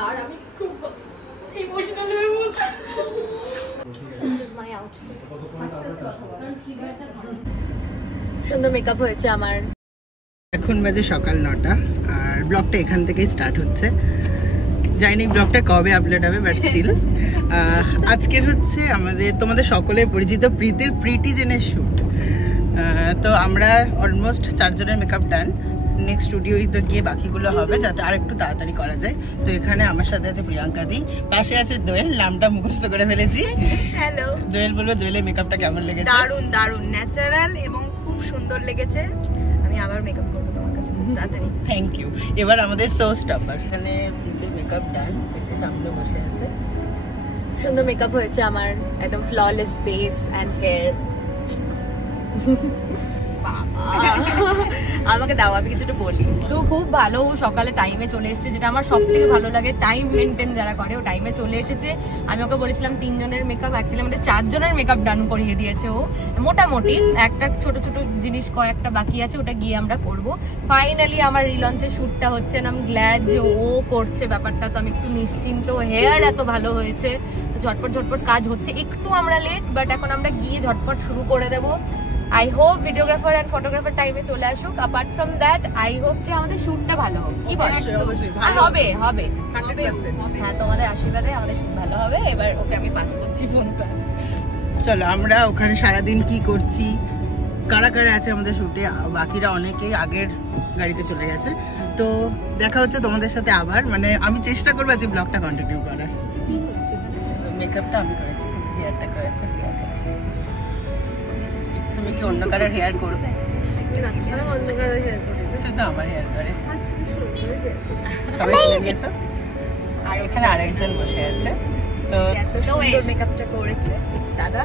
আর আমি খুব ইমোশনাল হয়ে বলছি সুন্দর মেকআপ হয়েছে আমার। এখন বাজে সকাল 9টা আর ব্লগটা এখান থেকেই স্টার্ট হচ্ছে। জানি ব্লগটা কবে আপলোড হবে, বাট স্টিল আজকের হচ্ছে আমাদের তোমাদের সকলের পরিচিত প্রীতির প্রিটি জেনের শ্যুট। তো আমরা অলমোস্ট 4 জনের মেকআপ ডান। নেক্সট স্টুডিওতে গিয়ে বাকিগুলো হবে যাতে আর একটু তাড়াতাড়ি করা যায়। তো এখানে আমার সাথে আছে প্রিয়াঙ্কা দি, পাশে আছে দোয়েল, নামটা মুখস্থ করে ফেলেছি। হ্যালো দোয়েল, বলবো দোয়েলের মেকআপটা কেমন লেগেছে? দারুণ দারুণ ন্যাচারাল এবং খুব সুন্দর লেগেছে। আমি আবার মেকআপ করবো তোমার কাছে খুব তাড়াতাড়ি। Thank you. এবার আমাদের শো স্টপার, এখানে প্রীতির মেকআপ ডান, এতে সামনে বসে আছে। সুন্দর মেকআপ হয়েছে আমার, একদম ফ্ললেস ফেস এন্ড হেয়ার। আমাকে দাও, আমি কিছুটা বলি। তো খুব ভালো, সকালে টাইমে চলে এসেছে, যেটা আমার সব থেকে ভালো লাগে। টাইম মেনটেন যারা করে, ও টাইমে চলে এসেছে। আমি ওকে বলেছিলাম 3 জনের মেকআপ, অ্যাকচুয়ালি আমাদের 4 জনের মেকআপ ডান করিয়ে দিয়েছে ও মোটামুটি। একটা ছোট ছোট জিনিস কয়েকটা বাকি আছে, ওটা গিয়ে আমরা করব। ফাইনালি আমার রিলঞ্চের শ্যুটটা হচ্ছে, আমি গ্ল্যাড যে ও করছে ব্যাপারটা, তো আমি একটু নিশ্চিন্ত। হেয়ার এত ভালো হয়েছে, তো ঝটপট ঝটপট কাজ হচ্ছে। একটু আমরা লেট, বাট এখন আমরা গিয়ে ঝটপট শুরু করে দেবো। I hope videographer and photographer টাইমে চলে আসুক। Apart from that, I hope যে আমাদের শ্যুটটা ভালো হোক। কি বল? হবে হবে 100%। হ্যাঁ, তোমাদের আশীর্বাদে আমাদের শ্যুট ভালো হবে। এবার ওকে আমি পাস করছি ফোনটা। চলো আমরা ওখানে সারাদিন কি করছি, কারা কারা আছে আমাদের শ্যুটে, বাকিরা অনেকেই আগের গাড়িতে চলে গেছে। তো দেখা হচ্ছে তোমাদের সাথে আবার। মানে আমি চেষ্টা করবো আজকে ব্লগটা কন্টিনিউ করার। মেকআপটা আমি করেছি, হেয়ারটা করেছে। তুমি কি অন্য কারোর হেয়ার করবে? সেটা আমার হেয়ার করে। সবাই চলে গেছো আর এখানে আরেকজন বসে আছে। তো মেকআপটা করেছে দাদা।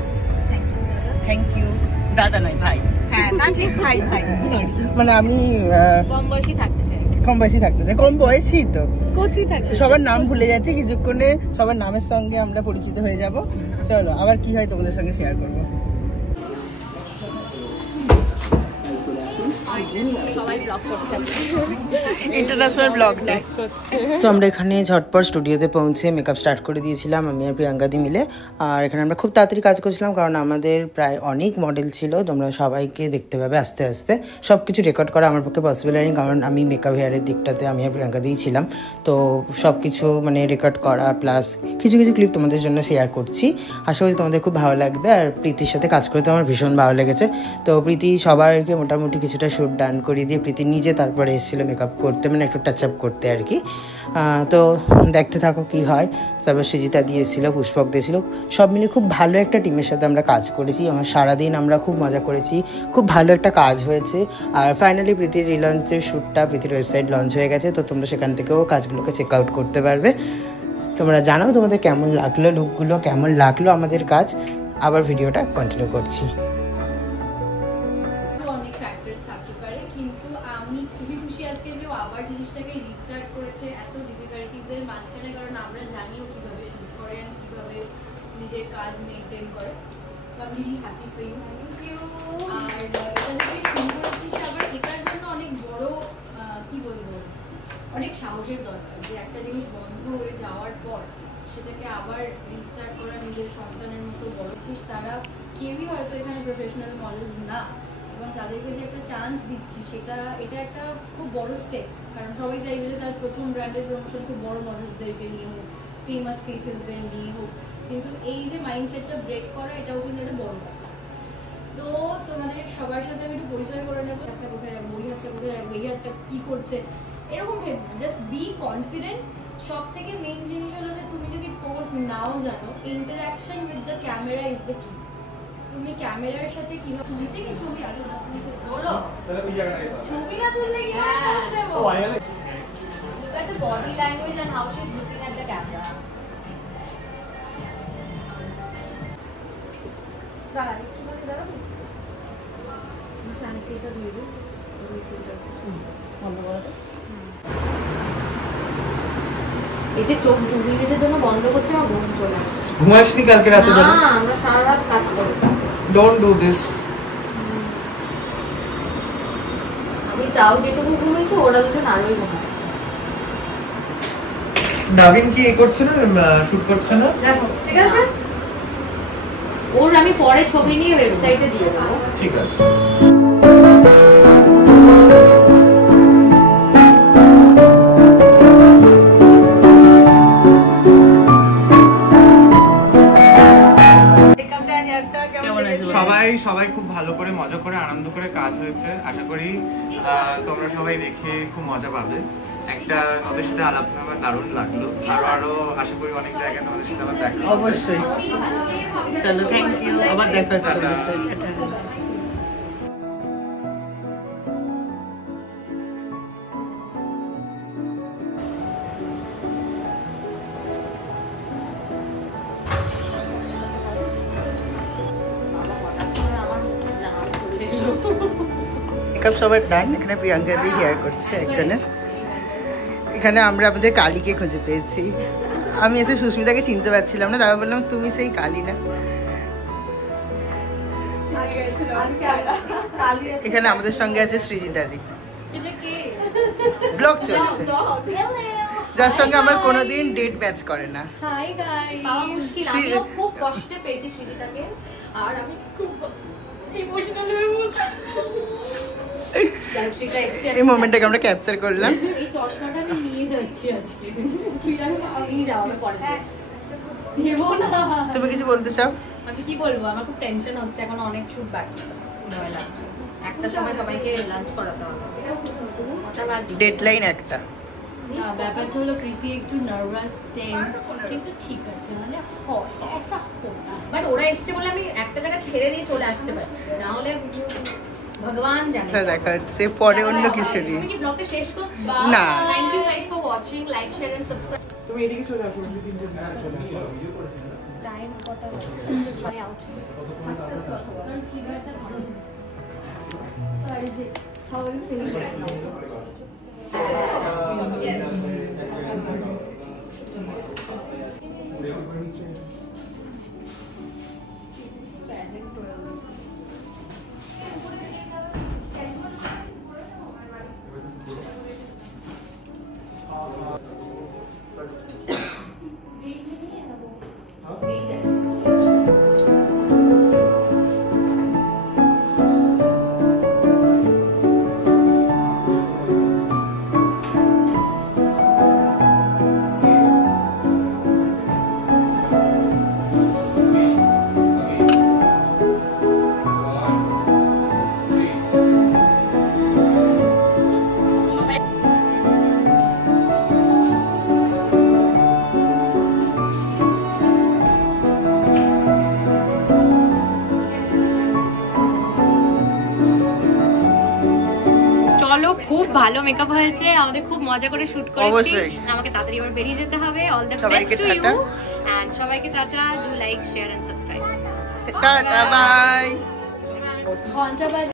থ্যাংক ইউ দাদা। থ্যাংক ইউ দাদা, নয় ভাই। হ্যাঁ, তা ঠিক, ভাই ভাই। মানে আমি কম বয়সী থাকতে চাই। কম বয়সী থাকতে চাই। কম বয়সী তো কোচি থাকতে। সবার নাম ভুলে যাচ্ছি, কিছুক্ষণে সবার নামের সঙ্গে আমরা পরিচিত হয়ে যাব। চলো আবার কি হয় তোমাদের সঙ্গে শেয়ার করবো। International blog day. তো আমরা এখানে ঝটপট স্টুডিওতে পৌঁছে মেকআপ স্টার্ট করে দিয়েছিলাম আমি আর প্রিয়াঙ্কা দি মিলে। আর এখানে আমরা খুব তাড়াতাড়ি কাজ করছিলাম, কারণ আমাদের প্রায় অনেক মডেল ছিল। তোমরা সবাইকে দেখতে পাবে আস্তে আস্তে। সব কিছু রেকর্ড করা আমার পক্ষে পসিবল হয়নি, কারণ আমি মেকআপ হেয়ারের দিকটাতে আমি আর প্রিয়াঙ্কা দিই ছিলাম। তো সব কিছু মানে রেকর্ড করা প্লাস কিছু কিছু ক্লিপ তোমাদের জন্য শেয়ার করছি। আশা করি তোমাদের খুব ভালো লাগবে। আর প্রীতির সাথে কাজ করতে আমার ভীষণ ভালো লেগেছে। তো প্রীতি সবাইকে মোটামুটি কিছুটা শ্যুট ডান করিয়ে দিয়ে প্রীতি নিজে তারপরে এসেছিলো মেকআপ করতে, মানে একটু টাচ আপ করতে আর কি। তো দেখতে থাকো কি হয়। তারপর সৃজিতা দিয়েছিল, পুষ্পক দিয়েছিল, সব মিলে খুব ভালো একটা টিমের সাথে আমরা কাজ করেছি। আমার সারাদিন আমরা খুব মজা করেছি, খুব ভালো একটা কাজ হয়েছে। আর ফাইনালি প্রীতির রিলঞ্চের শ্যুটটা, প্রীতির ওয়েবসাইট লঞ্চ হয়ে গেছে। তো তোমরা সেখান থেকেও কাজগুলোকে চেক আউট করতে পারবে। তোমরা জানাও তোমাদের কেমন লাগলো, লুকগুলো কেমন লাগলো আমাদের কাজ। আবার ভিডিওটা কন্টিনিউ করছি। নিজের কাজ মেইনটেইন করে, তো আমি really happy for you. Thank you. আর এটা থেকে শুরু করেছিস, আবার এটার জন্য অনেক বড় কি বলবো, অনেক সাহসের দরকার। যে একটা জিনিস বন্ধ হয়ে যাওয়ার পর সেটাকে আবার রিস্টার্ট করা, নিজের সন্তানের মতো বলেছিস। তারা কেউই হয়তো এখানে প্রফেশনাল মডেলস না, এবং তাদেরকে যে একটা চান্স দিচ্ছি, এটা একটা খুব বড় স্টেপ। কারণ সবাই চাইবে যে তার প্রথম ব্র্যান্ডের প্রমোশন খুব বড় মডেলসদেরকে নিয়ে হোক, ফেমাস ফেসেসদের নিয়ে হোক, কিন্তু এই যে মাইন্ডসেটটা ব্রেক করা, এটাও কিন্তু একটা বড় ব্যাপার। তো তোমাদের সবার সাথে আমি একটু পরিচয় করে নেবো। হাতটা কোথায় রাখবো, ওই হাতটা কোথায় রাখবো, এই হাতটা কি করছে, এরকম ভেবে জাস্ট বি কনফিডেন্ট। সব থেকে মেইন জিনিস হলো যে তুমি যদি পোজ নাও জানো, interaction with the camera is the কি। তুমি ক্যামেরার সাথে কিভাবে তুলছে কি ছবি আছে না বলো, ছবি না তুললে কি দেবো, the body language and how she's looking at the camera. এই যে চোখ 2 মিনিটের জন্য বন্ধ করছে, আমার ঘুম চলে আসছে। ঘুমাসনি কালকে রাতে? না, আমরা সারা রাত কাজ করেছি। Don't do this. আমি তাও যেটুকু ঘুমিয়েছি, ওরা দুজন আরোই ঘুমায়। নাবিন কি করছে না, শুট করছে না? ঠিক আছে, ওর আমি পরে ছবি নিয়ে ওয়েবসাইটে দিয়ে দেবো। ঠিক আছে। সবাই খুব ভালো করে মজা করে আনন্দ করে কাজ হয়েছে। আশা করি তোমরা সবাই দেখে খুব মজা পাবে। একটা ওদের সাথে আলাপ হয়ে আমার দারুণ লাগলো। আরো আশা করি অনেক জায়গায় তোমাদের সাথে আবার দেখা হবে। অবশ্যই। চলো, থ্যাংক ইউ, আবার দেখা হচ্ছে। মেকআপ সবার ডান। এখানে প্রিয়াঙ্কা দি হেয়ার করছে একজনের। এখানে আমরা আমাদের কালীকে খুঁজে পেয়েছি। আমি এসে সুস্মিতাকে চিনতে পারছিলাম না, তারপর বললাম তুমি সেই কালী না। এখানে আমাদের সঙ্গে আছে সৃজিতা দি, ব্লগ চলছে, যার সঙ্গে আমার কোনোদিন ডেট ম্যাচ করে না। হাই গাইস, পাওয়া মুশকিল। আমি খুব কষ্টে পেয়েছি সৃজিতাকে, আর আমি খুব ইমোশনাল হয়ে বলছি। এই মোমেন্টটাকে আমরা ক্যাপচার করলাম। এই চশমাটা আমি নিয়ে যাচ্ছি আজকে। তুই নিয়ে যাও, আমি পরে দেব না। তুমি কিছু বলতে চাও? আমি কি বলবো, আমার খুব টেনশন হচ্ছে, এখন অনেক শুট বাকি, ভয় লাগছে। একটা সময় সবাইকে লাঞ্চ করাতে হবে, ডেডলাইন একটা। ব্যাপারটা হলো প্রীতি একটু নার্ভাস টেন্স, কিন্তু ঠিক আছে, মানে বাট ওরা এসছে বলে আমি একটা জায়গা ছেড়ে দিয়ে চলে আসতে পারছি, না হলে ভগবান জানে। দেখা হচ্ছে পরে অন্য কিছু নিয়ে। তুমি কি ব্লগটা শেষ করছো? না। Thank you guys for watching, like share and subscribe. তুমি এদিকে চলে আসো, আমি তিনটে চলে আসো। টাইম কটা? Sorry out. Sorry ji, how are you feeling? খুব ভালো মেকআপ হয়েছে, আমাদের খুব মজা করে শুট করেছি। আমাকে তাড়াতাড়ি আবার বেরিয়ে যেতে হবে। All the best to you and সবাইকে tata. Do like share and subscribe. Tata bye. ঘন্টা বাজে।